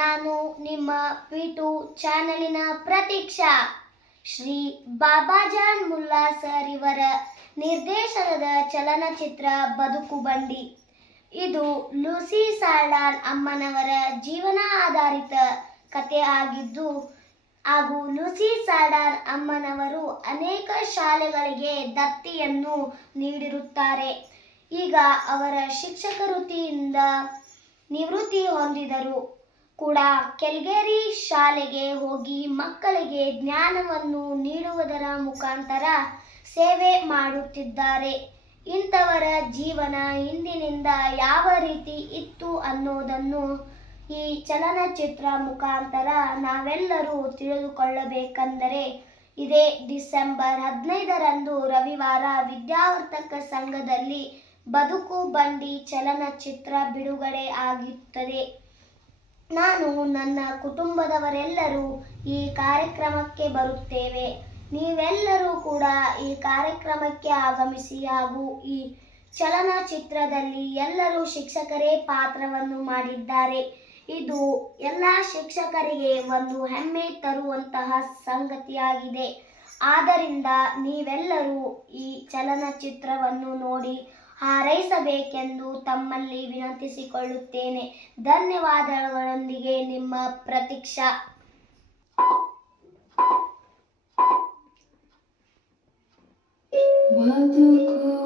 ನಾನು ನಿಮ್ಮ P2 ಚಾನಲಿನ Pratiksha. Shri Babajan Mulla sir ಇವರ ನಿರ್ದೇಶನದ ಚಲನಚಿತ್ರ ಬದುಕು ಬಂಡಿ. ಇದು ಲೂಸಿ ಸಾಲ್ಡಾನ್ ಅಮ್ಮನವರ ಜೀವನ ಆಧಾರಿತ ಕಥೆ ಆಗಿದ್ದು ಹಾಗೂ ಲೂಸಿ ಸಾಲ್ಡಾನ್ ಅಮ್ಮನವರು ಅನೇಕ ಶಾಲೆಗಳಿಗೆ ದತ್ತಿಯನ್ನು ನೀಡಿರುತ್ತಾರೆ. ಈಗ ಅವರ ಶಿಕ್ಷಕ ವೃತ್ತಿಯಿಂದ ನಿವೃತ್ತಿ ಹೊಂದಿದರು ಕೂಡ ಕೆಲ್ಗೇರಿ ಶಾಲೆಗೆ ಹೋಗಿ ಮಕ್ಕಳಿಗೆ ಜ್ಞಾನವನ್ನು ನೀಡುವುದರ ಮುಖಾಂತರ ಸೇವೆ ಮಾಡುತ್ತಿದ್ದಾರೆ. ಇಂಥವರ ಜೀವನ ಹಿಂದಿನಿಂದ ಯಾವ ರೀತಿ ಇತ್ತು ಅನ್ನೋದನ್ನು ಈ ಚಲನಚಿತ್ರ ಮುಖಾಂತರ ನಾವೆಲ್ಲರೂ ತಿಳಿದುಕೊಳ್ಳಬೇಕೆಂದರೆ ಇದೇ ಡಿಸೆಂಬರ್ 15ರಂದು ರವಿವಾರ ವಿದ್ಯಾವರ್ತಕ ಸಂಘದಲ್ಲಿ ಬದುಕು ಬಂಡಿ ಚಲನಚಿತ್ರ ಬಿಡುಗಡೆ ಆಗುತ್ತದೆ. ನಾನು ನನ್ನ ಕುಟುಂಬದವರೆಲ್ಲರೂ ಈ ಕಾರ್ಯಕ್ರಮಕ್ಕೆ ಬರುತ್ತೇವೆ. ನೀವೆಲ್ಲರೂ ಕೂಡ ಈ ಕಾರ್ಯಕ್ರಮಕ್ಕೆ ಆಗಮಿಸಿ ಹಾಗೂ ಈ ಚಲನಚಿತ್ರದಲ್ಲಿ ಎಲ್ಲರೂ ಶಿಕ್ಷಕರೇ ಪಾತ್ರವನ್ನು ಮಾಡಿದ್ದಾರೆ. ಇದು ಎಲ್ಲ ಶಿಕ್ಷಕರಿಗೆ ಒಂದು ಹೆಮ್ಮೆ ತರುವಂತಹ ಸಂಗತಿಯಾಗಿದೆ. ಆದ್ದರಿಂದ ನೀವೆಲ್ಲರೂ ಈ ಚಲನಚಿತ್ರವನ್ನು ನೋಡಿ ಹಾರೈಸಬೇಕೆಂದು ತಮ್ಮಲ್ಲಿ ವಿನಂತಿಸಿಕೊಳ್ಳುತ್ತೇನೆ. ಧನ್ಯವಾದಗಳೊಂದಿಗೆ ನಿಮ್ಮ ಪ್ರತೀಕ್ಷಾ. ಬದುಕು